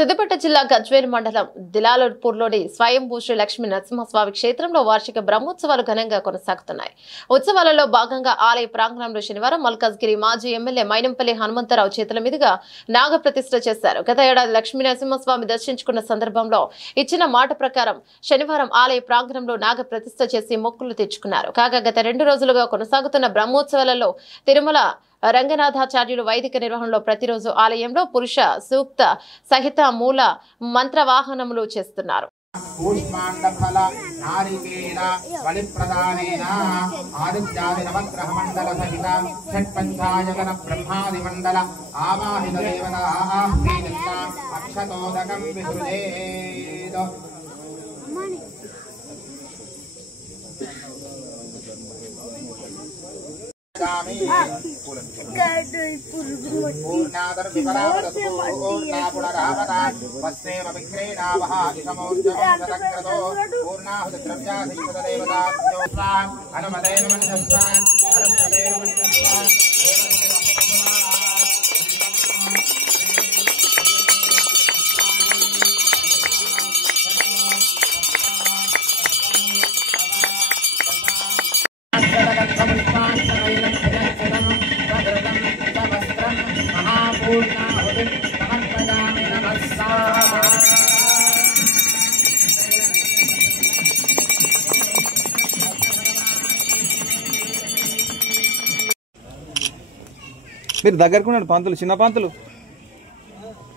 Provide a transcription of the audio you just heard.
సిద్దిపేట జిల్లా గజ్వేల్ మండలం దిలాలపూర్లోని స్వయంభూ శ్రీ లక్ష్మీ నరసింహస్వామి క్షేత్రంలో వార్షిక బ్రహ్మోత్సవాలు ఘనంగా కొనసాగుతున్నాయి. ఉత్సవాలలో భాగంగా ఆలయ ప్రాంగణంలో శనివారం మల్కాజ్గిరి మాజీ ఎమ్మెల్యే మైనంపల్లి హనుమంతరావు చేతుల మీదుగా నాగప్రతిష్ఠ చేశారు. గత ఏడాది లక్ష్మీ నరసింహస్వామి దర్శించుకున్న సందర్భంలో ఇచ్చిన మాట ప్రకారం శనివారం ఆలయ ప్రాంగణంలో నాగప్రతిష్ఠ చేసి మొక్కులు తెచ్చుకున్నారు. కాగా గత 2 రోజులుగా కొనసాగుతున్న బ్రహ్మోత్సవాలలో తిరుమల రంగనాథాచార్యులు వైదిక నిర్వహణలో ప్రతిరోజు ఆలయంలో పురుష సూక్త సహిత మూల మంత్రవాహనములు చేస్తున్నారు. మీరు దగ్గరకున్నాడు పంతులు, చిన్న పంతులు.